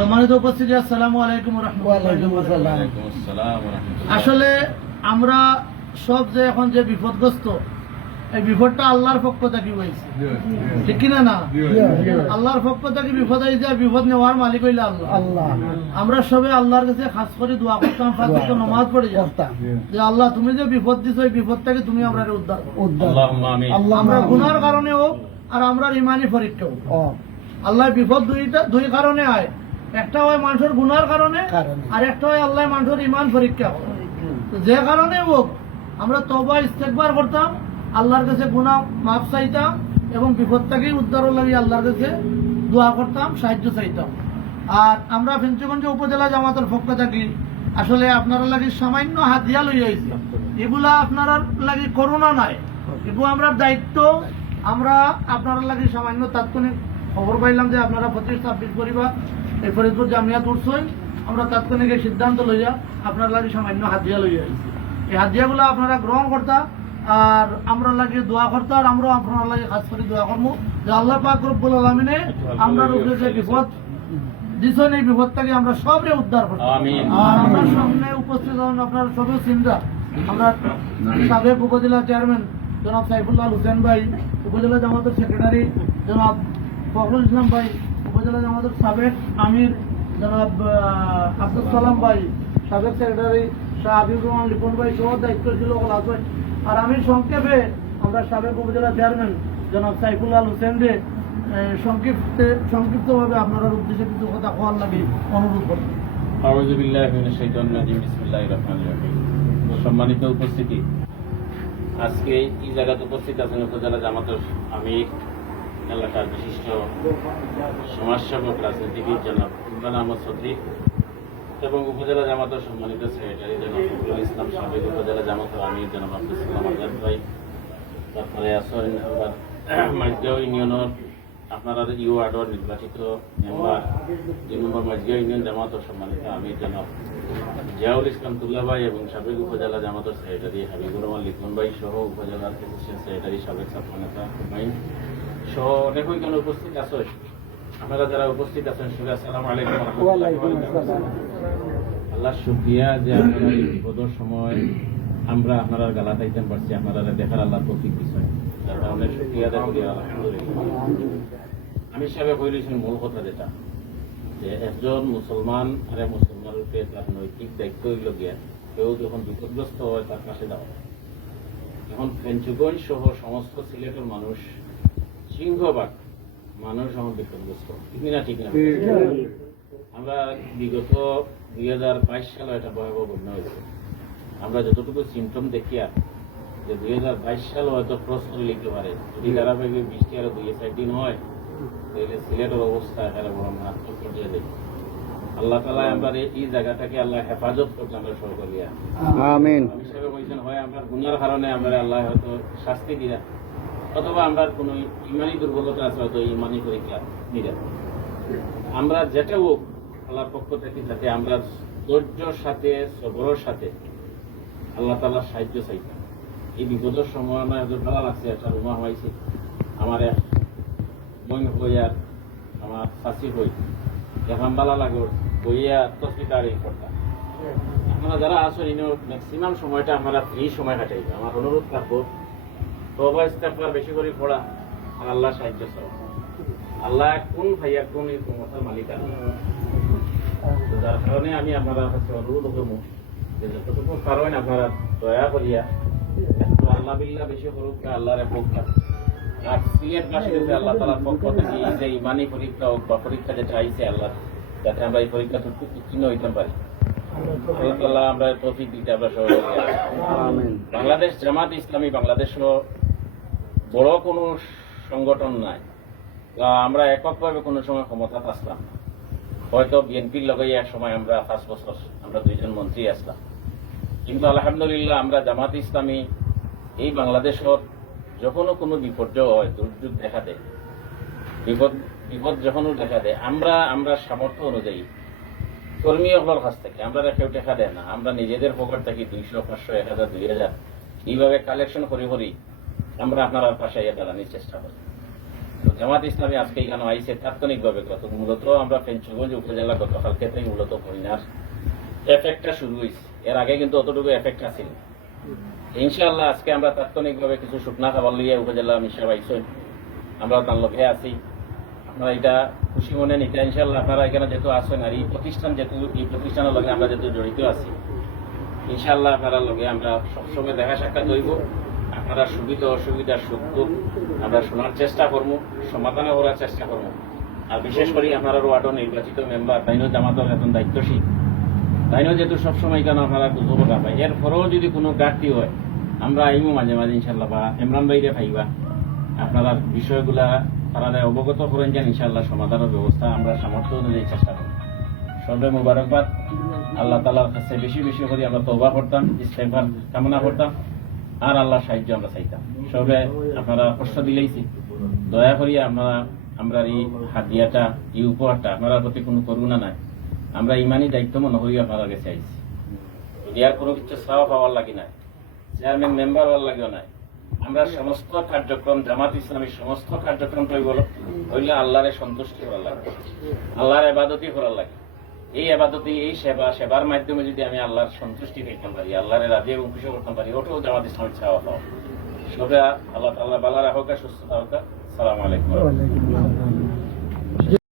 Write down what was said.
সম্মানিত উপস্থিতি আসসালামু আলাইকুম ওয়ালাইকুম রহমতুল্লাহ আসসালাম। ওয়ালাইকুম আসসালাম ওয়া রাহমাতুল্লাহ। আসলে আমরা সব যে এখন যে বিপদগ্রস্ত এই বিপদটা আল্লাহর পক্ষ থেকে হয়েছে। ঠিক কিনা না? আল্লাহর পক্ষ থেকে বিপদ আর বিপদ নেওয়ার মালিক হইলে আল্লাহ। আল্লাহ। আমরা সবে আল্লাহর কাছে খাস করে দোয়া করতাম নমাজ পড়ে যাও করতাম। যে আল্লাহ তুমি যে বিপদ দিছো এই বিপদ থেকে তুমি আমরা উদ্ধার করো। উদ্ধার আল্লাহুম্মা আমিন। আল্লাহ আমরা গুনার কারণে হোক আর আমরা ইমানি পরীক্ষা হোক। আল্লাহ বিপদ দুইটা দুই কারণে হয় একটা হয় মানুষের গুনার কারণে। আর একটা হয় আল্লাহ মানুষের ইমান পরীক্ষা যে কারণে হোক আমরা তবা ইস্তেকবার করতাম আল্লাহর কাছে গুনাহ মাফ চাইতাম এবং বিপদ থেকেই উদ্ধার লাগি আল্লাহর কাছে দোয়া করতাম সাহায্য চাইতাম। আর আমরা ফেঞ্চগঞ্জ উপজেলা জামাতের পক্ষ থাকি আসলে আপনারা লাগি সামান্য হাতিয়া লই আইছি এগুলা আপনারা লাগি করোনা নাই। এগুলো আমরা দায়িত্ব আমরা আপনারা লাগি সামান্য তাৎক্ষণিক খবর পাইলাম যে আপনারা পঁচিশ ছাব্বিশ পরিবার এই ফরিদপুর জামিয়াত উঠছই আমরা তাৎক্ষণিক এই সিদ্ধান্ত লইয়া আপনার লাগে সামান্য হাতিয়া লইয়া আইছি। এই হাতিয়াগুলো আপনারা গ্রহণ করতা আর আমরা লাগে দোয়া করতা আর আমরাও আপনার লাগে খাস করে দোয়া করব যে আল্লাহ পাক রব্বুল আলমিনে আমরা রূপে যে বিপদ দিছেন এই বিপদ থেকে আমরা সবরে উদ্ধার করতাম আর আমার সামনে উপস্থিত হন আপনার সবে চিন্তা আমরা সাবেক উপজেলা চেয়ারম্যান জনাব সাইফুল্লাহ হুসেন ভাই উপজেলা জামাতের সেক্রেটারি জনাব ফখরুল ইসলাম ভাই, উপজেলা জামাতের সাবেক আমির জনাব আব্দুল সালাম ভাই, সাবেক সেক্রেটারি শাহ হাবিবুর রহমান লিপন ভাই সহ দায়িত্ব ছিল ওগুলো আছে আর আমি সংক্ষেপে আমরা সাবেক উপজেলা চেয়ারম্যান জনাব সাইফুল্লাহ হুসেন রে সংক্ষিপ্তে, সংক্ষিপ্তভাবে আপনারা উদ্দেশ্যে কিছু কথা কোয়ার লাগে, অনুরোধ রহিম। সম্মানিত উপস্থিতি। আজকে এই জায়গাতে উপস্থিত আছেন উপজেলা জামাতের আমির এলাকার বিশিষ্ট সমাজসেবক, রাজনীতিবিদ জনাব ইমরান আহমদ চৌধুরী এবং উপজেলা জামাতের সম্মানিত সেক্রেটারি জনাব ইসলাম সাবেক উপজেলা জামাতের আমির জনাব আব্দুল সালাম আজাদ ভাই, তারপরে আসেন আবার মাঝগাঁও ইউনিয়নের আপনারা ইউ ওয়ার্ডর নির্বাচিত মেম্বার, দুই নম্বর মাঝগাঁও ইউনিয়ন জামাতের সম্মানিত আমির জনাব জিয়াউল ইসলাম তুল্লা ভাই এবং সাবেক উপজেলা জামাতের সেক্রেটারি হাবিবুর রহমান লিখন ভাই সহ উপজেলার সেক্রেটারি সাবেক ছাত্রনেতা হুমায়ুন সহ অনেকেই কেন উপস্থিত আছে? আপনারা যারা উপস্থিত আছেন সবাই আসসালামু আলাইকুম আল্লাহ শুক্রিয়া যে আপনারা এই বিপদের সময় আমরা আপনারা গালা পারছি আপনারা দেখার আল্লাহ তৌফিক বিষয় যার কারণে শুক্রিয়া আদায় করি আমি হিসাবে কইলেছেন মূল কথা যেটা যে একজন মুসলমান আর মুসলমান রূপে তার নৈতিক দায়িত্ব হইল গিয়া কেউ যখন বিপদগ্রস্ত হয় তার পাশে দেওয়া এখন ফেঞ্চুগঞ্জ সহ সমস্ত সিলেটের মানুষ সিংহভাগ মানুষ এখন বিপদগ্রস্ত ঠিক না ঠিক না আমরা বিগত দুই হাজার বাইশ সালে একটা ভয়াবহ বন্যা হয়েছে। আমরা যতটুকু সিমটম দেখিয়া যে দুই হাজার বাইশ সাল হয়তো প্রশ্ন লিখতে পারে। যদি ধারাবাহিক বৃষ্টি আরও দুই চার দিন হয় তাহলে সিলেটের অবস্থা এখানে বড় মারাত্মক পর্যায়ে দেয় আল্লাহ তালা আমরা এই- জায়গাটাকে আল্লাহ হেফাজত করছে আমরা সহকরিয়া আমিন। হিসাবে বলছেন হয় আমরা গুনার কারণে আমরা আল্লাহ হয়তো শাস্তি দিরা অথবা আমরা কোনো ইমানি দুর্বলতা আছে, হয়তো ইমানি পরীক্ষা দিরা আমরা যেটা হোক, আল্লাহর পক্ষ থেকে যাতে আমরা ধৈর্যর সাথে, সবরের সাথে আল্লাহ তালার সাহায্য চাইতাম এই বিপদের সময় আমার একজন ভালো লাগছে, একটা রুমা হয়েছে। আমার এক বই হইয়ার আমার শাশি হই এখন ভালো লাগে বইয়া তসবিদারি করতাম আপনারা যারা ইনো ম্যাক্সিমাম সময়টা আমরা ফ্রি সময় কাটাই আমার অনুরোধ থাকব তবা বেশি করে পড়া আর আল্লাহ সাহায্য চাওয়া আল্লাহ কোন ভাইয়া কোন এই ক্ষমতার মালিক যার কারণে আমি আপনারা কাছে অনুরোধ করব যে যতটুকু পারেন আপনারা দয়া করিয়া একটু আল্লাহ বিল্লাহ বেশি করুক আল্লাহর পক্ষা আর সিলেট আল্লাহ তালার পক্ষ থেকে এই যে ইমানি পরীক্ষা হোক বা পরীক্ষা যেটা আইছে আল্লাহ যাতে আমরা এই পরীক্ষা উত্তীর্ণ হইতে পারি। আল্লাহ আমরা তৌফিক দিতে আমরা বাংলাদেশ জামাত ইসলামী বাংলাদেশ বড় কোনো সংগঠন নাই। আমরা এককভাবে কোনো সময় ক্ষমতা আসলাম না। হয়তো বিএনপির লগে এক সময় আমরা পাঁচ বছর আমরা দুইজন মন্ত্রী আসলাম কিন্তু আলহামদুলিল্লাহ আমরা জামাত ইসলামী এই বাংলাদেশের যখনও কোনো বিপর্যয় হয়, দুর্যোগ দেখা দেয়। বিপদ বিপদ যখনও দেখা দেয়, আমরা আমরা সামর্থ্য অনুযায়ী কর্মীসকলের কাছ থেকে, আমরা কেউ দেখা দেয় না। আমরা নিজেদের পকেট থাকি দুইশো, পাঁচশো, এক হাজার, দুই হাজার এইভাবে কালেকশন করি করি আমরা আপনার পাশে দাঁড়ানোর চেষ্টা করি। তো জামাত ইসলামী আজকে এখানে আইসে তাৎক্ষণিকভাবে গত মূলত আমরা পেঞ্চগঞ্জ উপজেলা গতকালকে থেকে মূলত বন্যার এফেক্টটা শুরু হয়েছে এর আগে কিন্তু অতটুকু এফেক্ট আছিল। না। ইনশাআল্লাহ আজকে আমরা তাৎক্ষণিকভাবে কিছু শুকনা খাবার লিয়ে উপজেলা মিশা পাইছেন আমরা তার লগে আছি। আপনারা এটা খুশি মনে নিতে ইনশাআল্লাহ আপনারা এখানে যেহেতু আসেন আর এই প্রতিষ্ঠান যেহেতু, এই প্রতিষ্ঠানের লগে আমরা যেহেতু জড়িত আছি, ইনশাআল্লাহ আপনারা লগে আমরা সবসময় দেখা সাক্ষাৎ হইব। আপনারা সুবিধা অসুবিধা সুখ দুঃখ আমরা শোনার চেষ্টা করব সমাধানে করার চেষ্টা করব। আর বিশেষ করে আপনারা ওয়ার্ডও নির্বাচিত মেম্বার তাইনও জামাতের এখন দায়িত্বশীল। তাইনও যেহেতু সবসময় কেন আপনারা দুর্যোগতা পাই এরপরেও যদি কোনো ঘাটতি হয়, আমরা আইমু মাঝে মাঝে ইনশাল্লাহ বা ইমরান ভাইরে পাইবা। আপনারা বিষয়গুলা তারা অবগত করেন যেন ইনশাল্লাহ সমাধানের ব্যবস্থা আমরা সামর্থ্য অনুযায়ী চেষ্টা করি সবে মুবারকবাদ। আল্লাহ তালার কাছে বেশি বেশি করে আমরা তৌবা করতাম ইস্তেফার কামনা করতাম। আর আল্লাহ সাহায্য আমরা চাইতাম। সবে আপনারা কষ্ট দিলেইছি। দয়া করি আপনারা আমরা এই হাদিয়াটা, এই উপহারটা আপনারা প্রতি কোনো করুণা নাই। আমরা ইমানই দায়িত্ব মনে করি আপনারা কাছে আইছি। ইয়ার কোনো কিছু চাওয়া পাওয়ার লাগি নাই, চেয়ারম্যান, মেম্বার হওয়ার লাগিও নাই, আমরা সমস্ত কার্যক্রম, জামাত ইসলামীর সমস্ত কার্যক্রম তৈরি হইলে আল্লাহরে সন্তুষ্টি করার লাগে। আল্লাহর এবাদতি করার লাগে। এই আবাদতে, এই সেবা, সেবার মাধ্যমে যদি আমি আল্লাহর সন্তুষ্টি পেতে পারি, আল্লাহরে রাজি এবং খুশি করতে পারি ওটাও জামাত ইসলামের চাওয়া পাওয়া। সবাই আল্লাহ তাল্লাহ বালা রাখা সুস্থতা হোক সালাম আলাইকুম।